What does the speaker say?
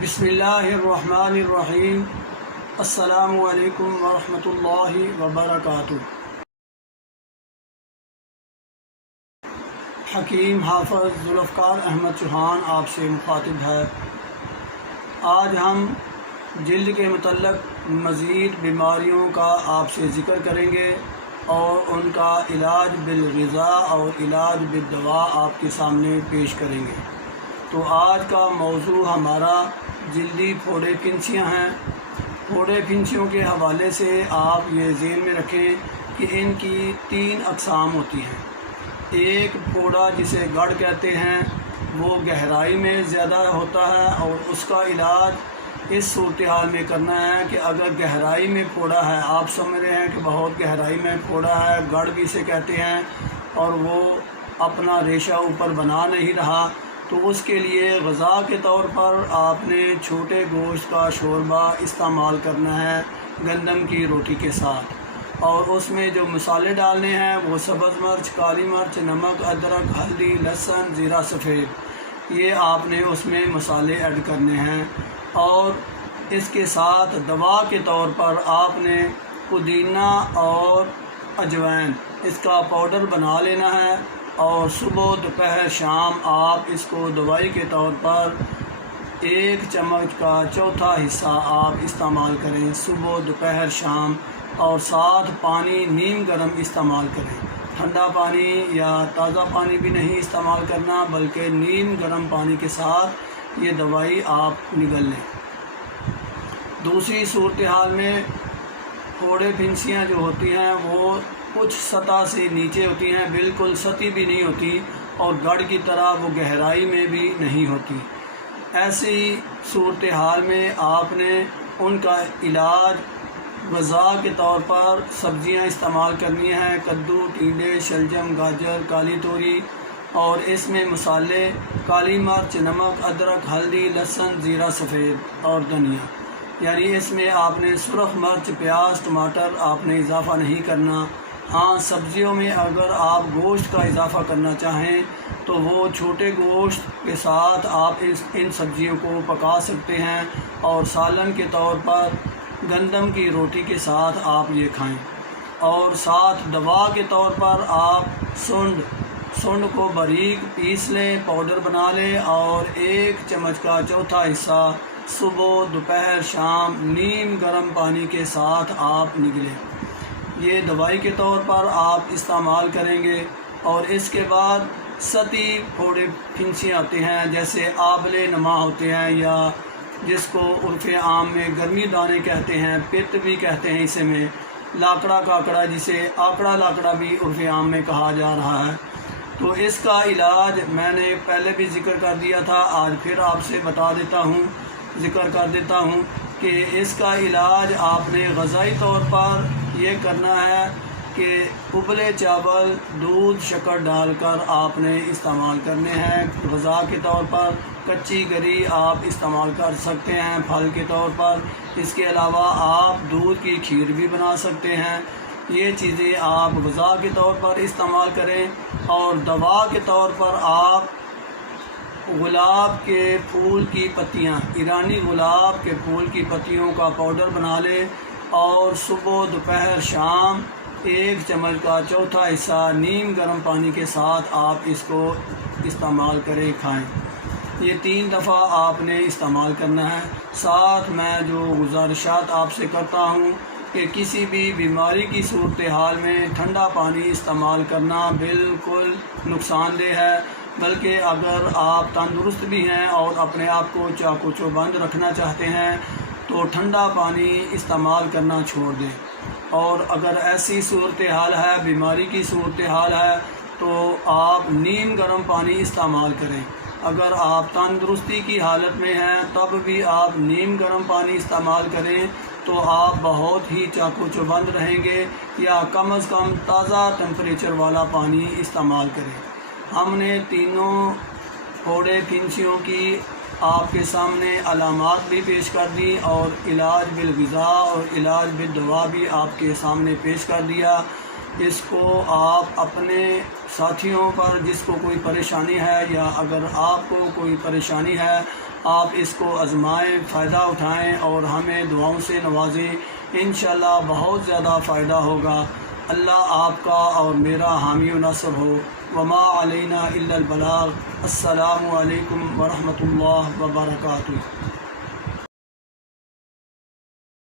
بسم اللہ الرحمن الرحیم۔ السلام علیکم ورحمۃ اللہ وبرکاتہ۔ حکیم حافظ ذوالفقار احمد چوہان آپ سے مخاطب ہے۔ آج ہم جلد کے متعلق مزید بیماریوں کا آپ سے ذکر کریں گے اور ان کا علاج بالغذاء اور علاج بالدوا آپ کے سامنے پیش کریں گے۔ تو آج کا موضوع ہمارا جلدی پھوڑے پھنسیاں ہیں۔ پھوڑے پھنسیوں کے حوالے سے آپ یہ ذہن میں رکھیں کہ ان کی 3 اقسام ہوتی ہیں۔ ایک پھوڑا جسے گڑھ کہتے ہیں وہ گہرائی میں زیادہ ہوتا ہے اور اس کا علاج اس صورتحال میں کرنا ہے کہ اگر گہرائی میں پھوڑا ہے، آپ سمجھ رہے ہیں کہ بہت گہرائی میں پھوڑا ہے، گڑھ بھی اسے کہتے ہیں، اور وہ اپنا ریشہ اوپر بنا نہیں رہا، تو اس کے لیے غذا کے طور پر آپ نے چھوٹے گوشت کا شوربہ استعمال کرنا ہے گندم کی روٹی کے ساتھ، اور اس میں جو مسالے ڈالنے ہیں وہ سبز مرچ، کالی مرچ، نمک، ادرک، ہلدی، لہسن، زیرہ سفید، یہ آپ نے اس میں مسالے ایڈ کرنے ہیں۔ اور اس کے ساتھ دوا کے طور پر آپ نے پودینہ اور اجوائن اس کا پاؤڈر بنا لینا ہے، اور صبح دوپہر شام آپ اس کو دوائی کے طور پر 1 چمچ کا چوتھا حصہ آپ استعمال کریں صبح دوپہر شام، اور ساتھ پانی نیم گرم استعمال کریں۔ ٹھنڈا پانی یا تازہ پانی بھی نہیں استعمال کرنا، بلکہ نیم گرم پانی کے ساتھ یہ دوائی آپ نگل لیں۔ دوسری صورتحال میں پھوڑے پھنسیاں جو ہوتی ہیں وہ کچھ سطح سے نیچے ہوتی ہیں، بالکل سطحی بھی نہیں ہوتی، اور گڑھ کی طرح وہ گہرائی میں بھی نہیں ہوتی۔ ایسی صورتحال میں آپ نے ان کا علاج غذا کے طور پر سبزیاں استعمال کرنی ہیں، کدو، ٹینڈے، شلجم، گاجر، کالی توری، اور اس میں مسالے کالی مرچ، نمک، ادرک، ہلدی، لہسن، زیرہ سفید اور دھنیا، یعنی اس میں آپ نے سرخ مرچ، پیاز، ٹماٹر آپ نے اضافہ نہیں کرنا۔ ہاں، سبزیوں میں اگر آپ گوشت کا اضافہ کرنا چاہیں تو وہ چھوٹے گوشت کے ساتھ آپ ان سبزیوں کو پکا سکتے ہیں، اور سالن کے طور پر گندم کی روٹی کے ساتھ آپ یہ کھائیں۔ اور ساتھ دوا کے طور پر آپ سنڈ کو باریک پیس لیں، پاؤڈر بنا لیں، اور 1 چمچ کا چوتھا حصہ صبح دوپہر شام نیم گرم پانی کے ساتھ آپ نگلیں۔ یہ دوائی کے طور پر آپ استعمال کریں گے۔ اور اس کے بعد سطحی پھوڑے پھنسیاں آتے ہیں، جیسے آبلے نما ہوتے ہیں، یا جس کو عرف عام میں گرمی دانے کہتے ہیں، پت بھی کہتے ہیں اسے میں، لاکڑا کاکڑا جسے آکڑا لاکڑا بھی عرف عام میں کہا جا رہا ہے۔ تو اس کا علاج میں نے پہلے بھی ذکر کر دیا تھا، آج پھر آپ سے ذکر کر دیتا ہوں کہ اس کا علاج آپ نے غذائی طور پر یہ کرنا ہے کہ ابلے چاول دودھ شکر ڈال کر آپ نے استعمال کرنے ہیں۔ غذا کے طور پر کچی گری آپ استعمال کر سکتے ہیں پھل کے طور پر۔ اس کے علاوہ آپ دودھ کی کھیر بھی بنا سکتے ہیں۔ یہ چیزیں آپ غذا کے طور پر استعمال کریں، اور دوا کے طور پر آپ گلاب کے پھول کی پتیاں، ایرانی گلاب کے پھول کی پتیوں کا پاؤڈر بنا لیں، اور صبح دوپہر شام 1 چمچ کا چوتھا حصہ نیم گرم پانی کے ساتھ آپ اس کو استعمال کریں، کھائیں۔ یہ 3 دفعہ آپ نے استعمال کرنا ہے۔ ساتھ میں جو گزارشات آپ سے کرتا ہوں کہ کسی بھی بیماری کی صورتحال میں ٹھنڈا پانی استعمال کرنا بالکل نقصان دہ ہے، بلکہ اگر آپ تندرست بھی ہیں اور اپنے آپ کو چاق و چوبند رکھنا چاہتے ہیں تو ٹھنڈا پانی استعمال کرنا چھوڑ دیں۔ اور اگر ایسی صورتحال ہے، بیماری کی صورتحال ہے، تو آپ نیم گرم پانی استعمال کریں۔ اگر آپ تندرستی کی حالت میں ہیں تب بھی آپ نیم گرم پانی استعمال کریں تو آپ بہت ہی چاق و چوبند رہیں گے، یا کم از کم تازہ ٹمپریچر والا پانی استعمال کریں۔ ہم نے تینوں پھوڑے پھنسیوں کی آپ کے سامنے علامات بھی پیش کر دی، اور علاج بالغذاء اور علاج بالدوا بھی آپ کے سامنے پیش کر دیا۔ اس کو آپ اپنے ساتھیوں پر جس کو کوئی پریشانی ہے یا اگر آپ کو کوئی پریشانی ہے آپ اس کو آزمائیں، فائدہ اٹھائیں اور ہمیں دعاؤں سے نوازیں، انشاءاللہ بہت زیادہ فائدہ ہوگا۔ اللہ آپ کا اور میرا حامی و ناصر ہو۔ وما علینا الا البلاغ۔ السلام علیکم ورحمۃ اللہ وبرکاتہ۔